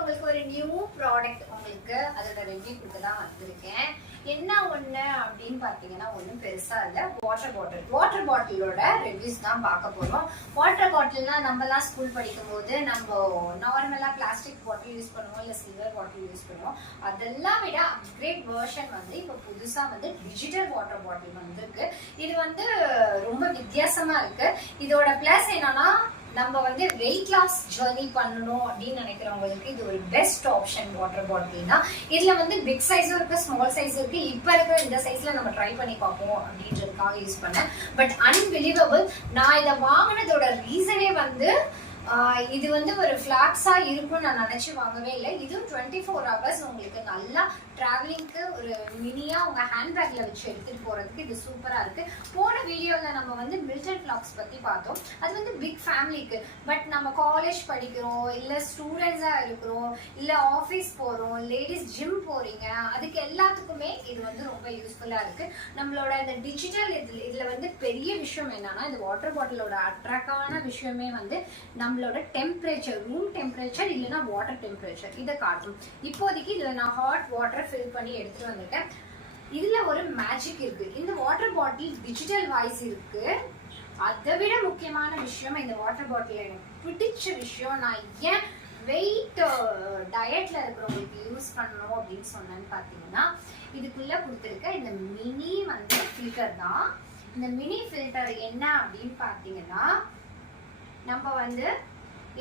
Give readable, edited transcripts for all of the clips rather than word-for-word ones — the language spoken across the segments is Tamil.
உங்களுக்கு ஒரு நியூ ப்ராடக்ட் உங்களுக்கு அதோட ரிவ்யூ கொடுக்க தான் வந்திருக்கேன். என்ன ஒண்ணு அப்படின்னு பாத்தீங்கன்னா ஒன்றும் பெருசா இல்லை, வாட்டர் பாட்டிலோட ரிவ்யூஸ் தான் பார்க்க போறோம். வாட்டர் பாட்டில்னா நம்மலாம் ஸ்கூல் படிக்கும் போது நம்ம நார்மலா பிளாஸ்டிக் பாட்டில் யூஸ் பண்ணுவோம், இல்ல சில்வர் பாட்டில் யூஸ் பண்ணுவோம். அதெல்லாம் விட அப்கிரேட் வெர்ஷன் வந்து இப்ப புதுசா வந்து டிஜிட்டல் வாட்டர் பாட்டில் வந்திருக்கு. இது வந்து ரொம்ப வித்தியாசமா இருக்கு. இதோட பிளஸ் என்னன்னா நம்ம வந்து வெயிட் லாஸ் ஜர்னி பண்ணணும் அப்படின்னு நினைக்கிறவங்களுக்கு இது ஒரு பெஸ்ட் ஆப்ஷன். வாட்டர் பாட்டில் தான். இதுல வந்து பிக் சைஸும் இருக்கு, ஸ்மால் சைஸ் இருக்கு. இப்ப இருக்கிற இந்த சைஸ்ல நம்ம ட்ரை பண்ணி பார்ப்போம் அப்படின்றதுக்காக யூஸ் பண்ணேன். பட் அன்பிலீவபிள், நான் இதை வாங்கினதோட ரீசனே வந்து இது வந்து ஒரு ஃபிளாட்ஸா இருக்கும்னு நான் நினைச்சு வாங்கவே இல்லை. இதுவும் 24 hours உங்களுக்கு நல்லா டிராவலிங்க்கு ஒரு மினியா உங்க ஹேண்ட்பேக்ல வச்சு எடுத்துட்டு போறதுக்கு இது சூப்பரா இருக்கு. போன வீடியோல நம்ம வந்து மில்டன் ஃபிளாக்ஸ் பத்தி பார்த்தோம். அது வந்து பிக் ஃபேமிலிக்கு. பட் நம்ம காலேஜ் படிக்கிறோம், இல்ல ஸ்டூடெண்ட்ஸா இருக்கிறோம், இல்ல ஆஃபீஸ் போறோம், லேடிஸ் ஜிம் போறீங்க, அதுக்கு எல்லாத்துக்குமே இது வந்து ரொம்ப யூஸ்ஃபுல்லா இருக்கு. நம்மளோட இந்த டிஜிட்டல் இதுல வந்து பெரிய விஷயம் என்னன்னா, இந்த வாட்டர் பாட்டிலோட அட்ராக்டான விஷயமே வந்து நம்மளோட டெம்பரேச்சர், ரூம் டெம்பரேச்சர் இல்லைன்னா வாட்டர் டெம்பரேச்சர் இதை காட்டும். இப்போதைக்கு இதுல நான் ஹாட் வாட்டர் ஃபில் பண்ணி எடுத்துட்டு வந்துட்டேன். இதுல ஒரு மேஜிக் இருக்கு. இந்த வாட்டர் பாட்டில் டிஜிட்டல் வாய்ஸ் இருக்கு. அதை விட முக்கியமான விஷயம், இந்த வாட்டர் பாட்டில் எனக்கு பிடிச்ச விஷயம், நான் ஏன் வெயிட் டயட்ல இருக்கிறவங்களுக்கு யூஸ் பண்ணணும் அப்படின்னு சொன்னேன்னு பாத்தீங்கன்னா, இதுக்குள்ள கொடுத்துருக்க இந்த மினி வந்து ஃபில்டர் தான். இந்த மினி ஃபில்டர் என்ன அப்படின்னு பாத்தீங்கன்னா, நம்ம வந்து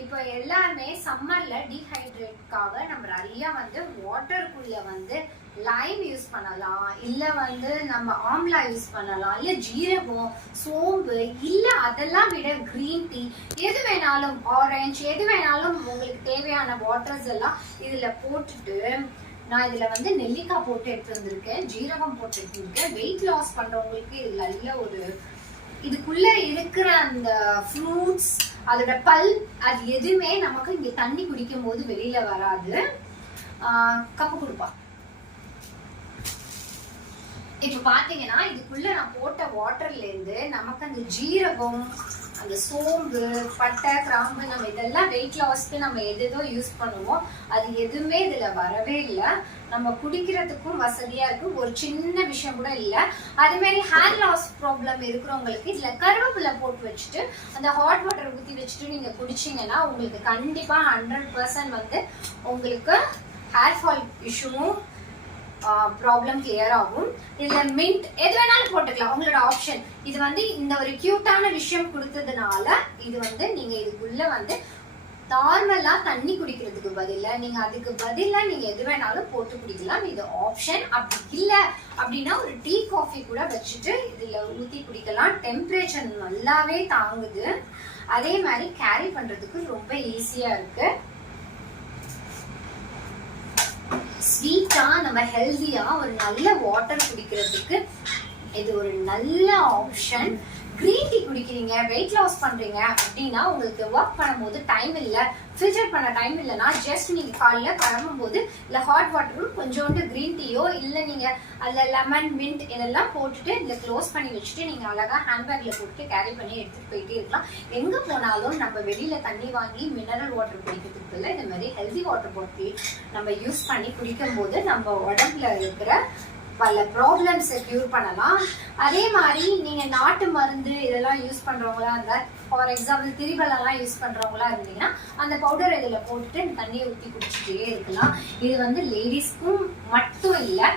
இப்போ எல்லாருமே சம்மர்ல டீஹைட்ரேட்காக நம்ம நிறைய வந்து வாட்டருக்குள்ள வந்து லைம் யூஸ் பண்ணலாம், இல்ல வந்து நம்ம ஆம்லா யூஸ் பண்ணலாம், இல்ல ஜீரகம், சோம்பு, இல்ல அதெல்லாம் விட கிரீன் டீ, எது வேணாலும் ஆரஞ்சு, எது வேணாலும் உங்களுக்கு தேவையான வாட்டர்ஸ் எல்லாம் இதுல போட்டுட்டு, நான் இதுல வந்து நெல்லிக்காய் போட்டு எடுத்து வந்திருக்கேன், ஜீரகம் போட்டு எடுத்துருக்கேன். வெயிட் லாஸ் பண்றவங்களுக்கு இது நல்ல ஒரு, இதுக்குள்ள இருக்கிற அந்த ஃப்ரூட்ஸ், அதோட பல், அது எதுவுமே நமக்கு இங்க தண்ணி குடிக்கும் போது வெளியில வராது. கப்பு கொடுப்பா. இப்ப பாத்தீங்கன்னா இதுக்குள்ள நான் போட்ட வாட்டர்ல இருந்து நமக்கு அந்த ஜீரகம், அந்த சோம்பு, பட்டை, கிராம்பு, நம்ம இதெல்லாம் வெயிட் லாஸ்க்கு நம்ம எதோ யூஸ் பண்ணுவோம், அது எதுவுமே இதுல வரவே இல்லை. நம்ம குடிக்கிறதுக்கும் வசதியா இருக்கு. ஒரு சின்ன விஷயம் கூட இல்லை. அதே மாதிரி ஹேர் லாஸ் ப்ராப்ளம் இருக்கிறவங்களுக்கு இதுல கருவேப்பிலை போட்டு வச்சுட்டு அந்த ஹாட் வாட்டர் ஊற்றி வச்சுட்டு நீங்க குடிச்சீங்கன்னா உங்களுக்கு கண்டிப்பா 100% வந்து உங்களுக்கு ஹேர் ஃபால் இஷ்யூவும் ப்ராப்ளம் கிளியர் ஆகும். இதுல மின்ட் எது வேணாலும் போட்டுக்கலாம், உங்களோட ஆப்ஷன். இது வந்து இந்த ஒரு கியூட்டான விஷயம் கொடுத்ததுனால இது வந்து நீங்க இதுக்குள்ள வந்து நார்மலா தண்ணி குடிக்கிறதுக்கு பதிலா நீங்க அதுக்கு பதிலா நீங்க எது வேணாலும் போட்டு குடிக்கலாம். இது ஆப்ஷன். அப்படி இல்ல அப்படின்னா ஒரு டீ காஃபி கூட வச்சுட்டு இதுல ஊத்தி குடிக்கலாம். டெம்பரேச்சர் நல்லாவே தாங்குது. அதே மாதிரி கேரி பண்றதுக்கு ரொம்ப ஈஸியா இருக்கு. ஸ்வீட்டா நம்ம ஹெல்தியா ஒரு நல்ல வாட்டர் குடிக்கிறதுக்கு இது ஒரு நல்ல ஆப்ஷன். கிரீன் டீ குடிக்கிறீங்க, வெயிட் லாஸ் பண்றீங்க அப்படின்னா, உங்களுக்கு ஒர்க் பண்ணும்போது டைம் இல்லை, ஃபில்டர் பண்ண டைம் இல்லைன்னா, ஜஸ்ட் நீங்க காலையில கிளம்பும் போது இல்ல ஹாட் வாட்டரும் கொஞ்சோண்டு கிரீன் டீயோ இல்ல நீங்க அதுல லெமன், மின்ட் இதெல்லாம் போட்டுட்டு இதுல க்ளோஸ் பண்ணி வச்சுட்டு நீங்க அழகா ஹேண்ட்பேக்ல போட்டு கேரி பண்ணி எடுத்துட்டு போயிட்டே இருக்கலாம். எங்க போனாலும் நம்ம வெளியில தண்ணி வாங்கி மினரல் வாட்டர் குடிக்கிறதுக்கு இல்லை, இந்த மாதிரி ஹெல்தி வாட்டர் பாட்டில் நம்ம யூஸ் பண்ணி குடிக்கும் போது நம்ம உடம்புல இருக்கிற பல ப்ராப்ளம்ஸை கியூர் பண்ணலாம். அதே மாதிரி நீங்க நாட்டு மருந்து இதெல்லாம் யூஸ் பண்றவங்களா இருந்தா, ஃபார் எக்ஸாம்பிள் திரிபலெல்லாம் யூஸ் பண்றவங்களா இருந்தீங்கன்னா அந்த பவுடர் இதுல போட்டுட்டு தண்ணியை ஊற்றி குடிச்சிட்டே இருக்கலாம். இது வந்து லேடிஸ்க்கும் மட்டும் இல்லை,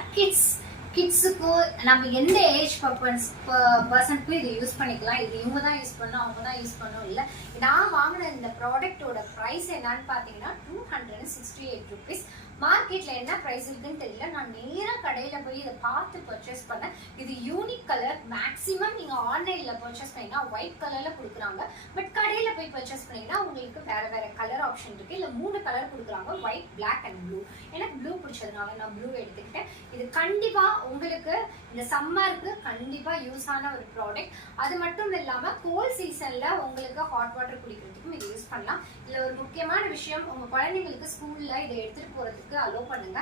கிட்ஸுக்கும் நம்ம எந்த ஏஜ் பர்சனுக்கும் இது யூஸ் பண்ணிக்கலாம். இது இவங்க தான் யூஸ் பண்ணணும், அவங்க தான் யூஸ் பண்ணணும் இல்லை. நான் வாங்கின இந்த ப்ராடக்டோட ப்ரைஸ் என்னன்னு பார்த்தீங்கன்னா 268 rupees. மார்க்கெட்ல என்ன பிரைஸ் இருக்குன்னு தெரியல. நான் நேரா கடையில போய் இதை பார்த்து பர்ச்சேஸ் பண்ணேன். இது யூனிக் கலர். மேக்ஸிமம் நீங்க ஆன்லைன்ல பர்ச்சேஸ் பண்ணீங்கன்னா ஒயிட் கலர்ல கொடுக்குறாங்க. பட் கடையில போய் பர்ச்சேஸ் பண்ணீங்கன்னா உங்களுக்கு வேற வேற கலர் ஆப்ஷன் இருக்கு. இல்ல 3 கலர் கொடுக்குறாங்க, ஒயிட், பிளாக் அண்ட் ப்ளூ. எனக்கு ப்ளூ பிடிச்சதுனால நான் ப்ளூ எடுத்துக்கிட்டேன். இது கண்டிப்பா உங்களுக்கு இந்த சம்மருக்கு கண்டிப்பா யூஸ் ஆன ஒரு ப்ராடக்ட். அது மட்டும் இல்லாம கோல்ட் சீசன்ல உங்களுக்கு ஹாட் வாட்டர் குடிக்கிறதுக்கும் இது யூஸ் பண்ணலாம். இதுல ஒரு முக்கியமான விஷயம், உங்க குழந்தைங்களுக்கு ஸ்கூல்ல இதை எடுத்துட்டு போறதுக்கு அலோ பண்ணுங்க.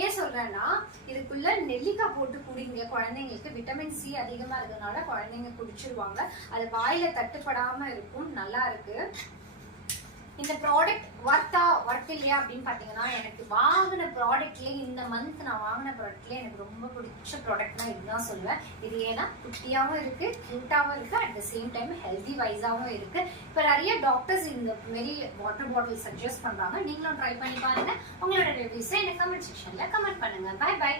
ஏன் சொல்றேன்னா, இதுக்குள்ள நெல்லிக்காய் போட்டு குடிங்க. குழந்தைங்களுக்கு விட்டமின் சி அதிகமா இருக்கிறதுனால குழந்தைங்க குடிச்சிருவாங்க. அது வாயில தட்டுப்படாம இருக்கும். நல்லா இருக்கு. இந்த ப்ராடக்ட் ஒர்த் இல்லையா அப்படின்னு பாத்தீங்கன்னா, எனக்கு வாங்கின ப்ராடக்ட்லயே இந்த மந்த் நான் வாங்கின ப்ராடக்ட்லயே எனக்கு ரொம்ப பிடிச்ச ப்ராடக்ட்னா இதுதான் சொல்லுவேன். இது ஏன்னா குட்டியாவும் இருக்கு, கியூட்டாவும் இருக்கு, at the same time healthy வைஸாவும் இருக்கு. இப்ப நிறைய டாக்டர்ஸ் இந்த மாரி வாட்டர் பாட்டில் சஜஸ்ட் பண்றாங்க. நீங்களும் ட்ரை பண்ணி பாருங்க. உங்களோட ரிவ்யூஸை எனக்கு கமெண்ட் செக்ஷன்ல கமெண்ட் பண்ணுங்க. Bye by.